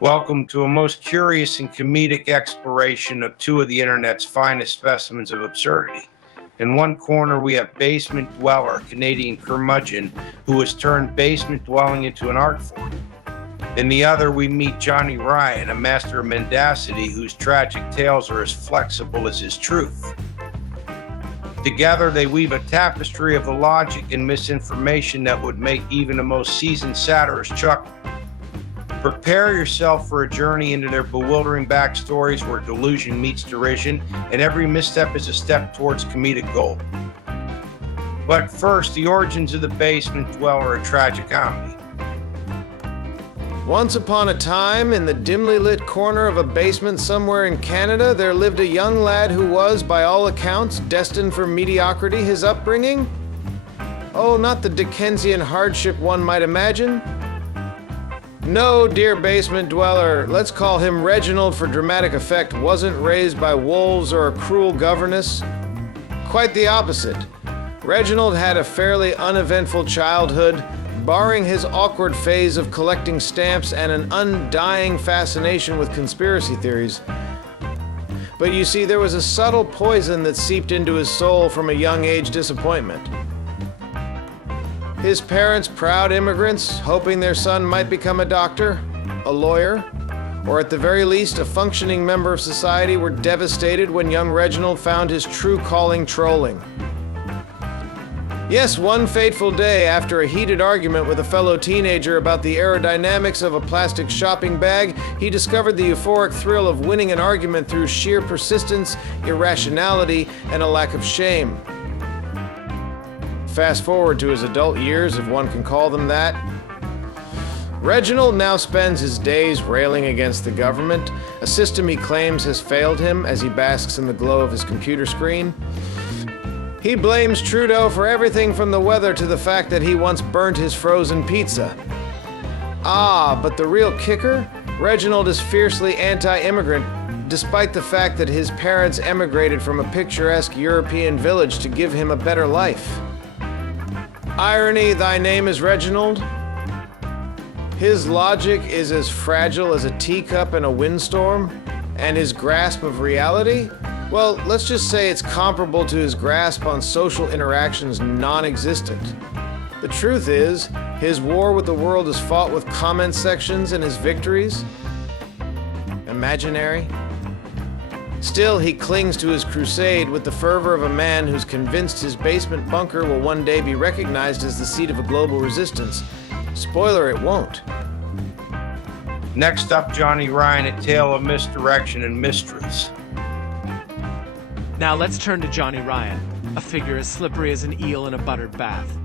Welcome to a most curious and comedic exploration of two of the internet's finest specimens of absurdity. In one corner, we have Basement Dweller, a Canadian curmudgeon who has turned basement dwelling into an art form. In the other, we meet Jonnie-Ryan, a master of mendacity whose tragic tales are as flexible as his truth. Together, they weave a tapestry of the logic and misinformation that would make even the most seasoned satirist chuckle. Prepare yourself for a journey into their bewildering backstories where delusion meets derision, and every misstep is a step towards comedic gold. But first, the origins of the Basement Dweller, a tragic comedy. Once upon a time, in the dimly lit corner of a basement somewhere in Canada, there lived a young lad who was, by all accounts, destined for mediocrity. His upbringing? Oh, not the Dickensian hardship one might imagine. No, dear basement dweller, let's call him Reginald for dramatic effect, wasn't raised by wolves or a cruel governess. Quite the opposite. Reginald had a fairly uneventful childhood, barring his awkward phase of collecting stamps and an undying fascination with conspiracy theories. But you see, there was a subtle poison that seeped into his soul from a young age disappointment. His parents, proud immigrants, hoping their son might become a doctor, a lawyer, or at the very least a functioning member of society, were devastated when young Reginald found his true calling trolling. Yes, one fateful day, after a heated argument with a fellow teenager about the aerodynamics of a plastic shopping bag, he discovered the euphoric thrill of winning an argument through sheer persistence, irrationality, and a lack of shame. Fast forward to his adult years, if one can call them that. Reginald now spends his days railing against the government, a system he claims has failed him as he basks in the glow of his computer screen. He blames Trudeau for everything from the weather to the fact that he once burnt his frozen pizza. But the real kicker? Reginald is fiercely anti-immigrant, despite the fact that his parents emigrated from a picturesque European village to give him a better life. Irony, thy name is Reginald? His logic is as fragile as a teacup in a windstorm, and his grasp of reality? Well, let's just say it's comparable to his grasp on social interactions non-existent. The truth is, his war with the world is fought with comment sections, and his victories? Imaginary? Still, he clings to his crusade with the fervor of a man who's convinced his basement bunker will one day be recognized as the seat of a global resistance. Spoiler, it won't. Next up, Jonnie-Ryan, a tale of misdirection and mistruths. Now let's turn to Jonnie-Ryan, a figure as slippery as an eel in a buttered bath.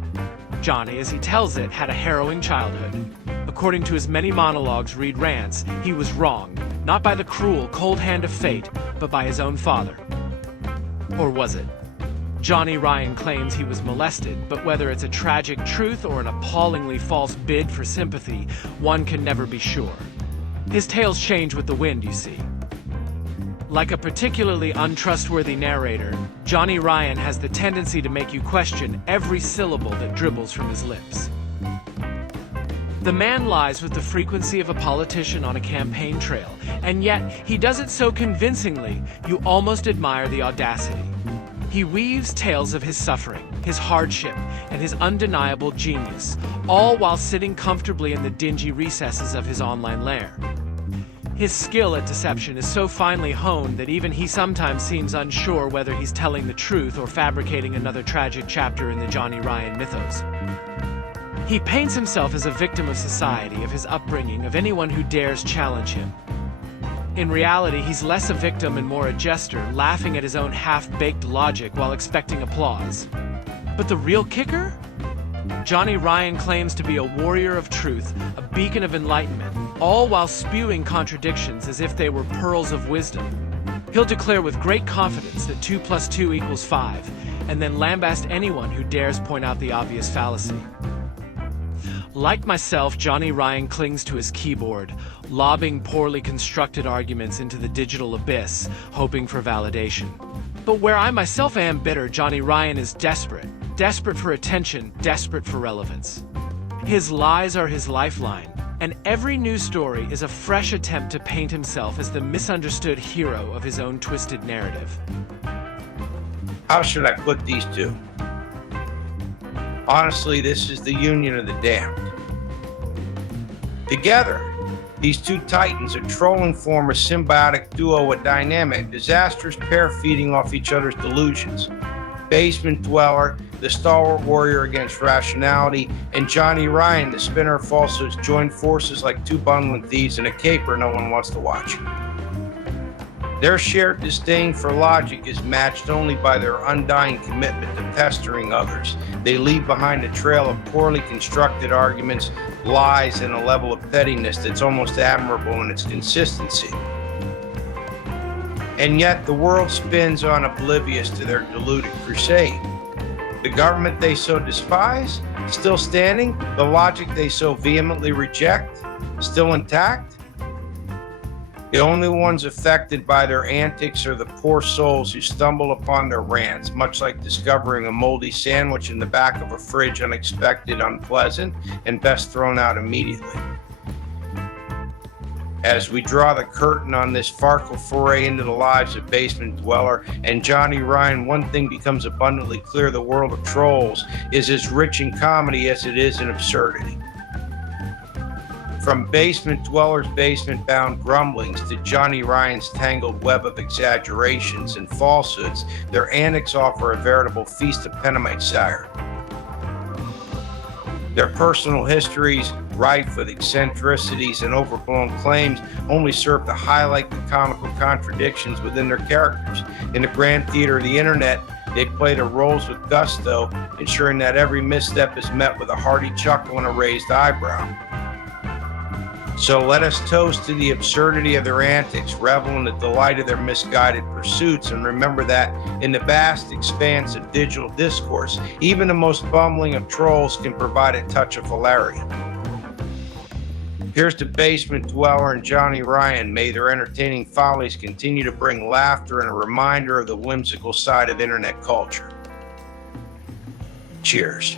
Johnny, as he tells it, had a harrowing childhood. According to his many monologues read rants, he was wrong, not by the cruel, cold hand of fate, but by his own father. Or was it? Jonnie-Ryan claims he was molested, but whether it's a tragic truth or an appallingly false bid for sympathy, one can never be sure. His tales change with the wind, you see. Like a particularly untrustworthy narrator, Jonnie-Ryan has the tendency to make you question every syllable that dribbles from his lips. The man lies with the frequency of a politician on a campaign trail, and yet he does it so convincingly you almost admire the audacity. He weaves tales of his suffering, his hardship, and his undeniable genius, all while sitting comfortably in the dingy recesses of his online lair. His skill at deception is so finely honed that even he sometimes seems unsure whether he's telling the truth or fabricating another tragic chapter in the Jonnie-Ryan mythos. He paints himself as a victim of society, of his upbringing, of anyone who dares challenge him. In reality, he's less a victim and more a jester, laughing at his own half-baked logic while expecting applause. But the real kicker? Jonnie-Ryan claims to be a warrior of truth, a beacon of enlightenment, all while spewing contradictions as if they were pearls of wisdom. He'll declare with great confidence that 2 + 2 = 5, and then lambast anyone who dares point out the obvious fallacy. Like myself, Jonnie-Ryan clings to his keyboard, lobbing poorly constructed arguments into the digital abyss, hoping for validation. But where I myself am bitter, Jonnie-Ryan is desperate. Desperate for attention, desperate for relevance. His lies are his lifeline, And every news story is a fresh attempt to paint himself as the misunderstood hero of his own twisted narrative. How should I put these two? Honestly, this is the union of the damned. Together, these two titans of trolling form a symbiotic duo, a dynamic, disastrous pair feeding off each other's delusions. Basement Dweller, the stalwart warrior against rationality, and Jonnie-Ryan, the spinner of falsehoods, join forces like two bundling thieves in a caper no one wants to watch. Their shared disdain for logic is matched only by their undying commitment to pestering others. They leave behind a trail of poorly constructed arguments, lies, and a level of pettiness that's almost admirable in its consistency. And yet the world spins on, oblivious to their deluded crusade. The government they so despise, still standing. The logic they so vehemently reject, still intact. The only ones affected by their antics are the poor souls who stumble upon their rants, much like discovering a moldy sandwich in the back of a fridge, unexpected, unpleasant, and best thrown out immediately. As we draw the curtain on this farcical foray into the lives of Basement Dweller and Jonnie-Ryan, one thing becomes abundantly clear: the world of trolls is as rich in comedy as it is in absurdity. From Basement Dweller's basement-bound grumblings to Jonnie-Ryan's tangled web of exaggerations and falsehoods, their antics offer a veritable feast of pentamite satire. Their personal histories, rife with eccentricities and overblown claims, only serve to highlight the comical contradictions within their characters. In the grand theater of the internet, they play their roles with gusto, ensuring that every misstep is met with a hearty chuckle and a raised eyebrow. So let us toast to the absurdity of their antics, revel in the delight of their misguided pursuits, and remember that in the vast expanse of digital discourse, even the most bumbling of trolls can provide a touch of hilarity. Here's to Basement Dweller and Jonnie-Ryan. May their entertaining follies continue to bring laughter and a reminder of the whimsical side of internet culture. Cheers.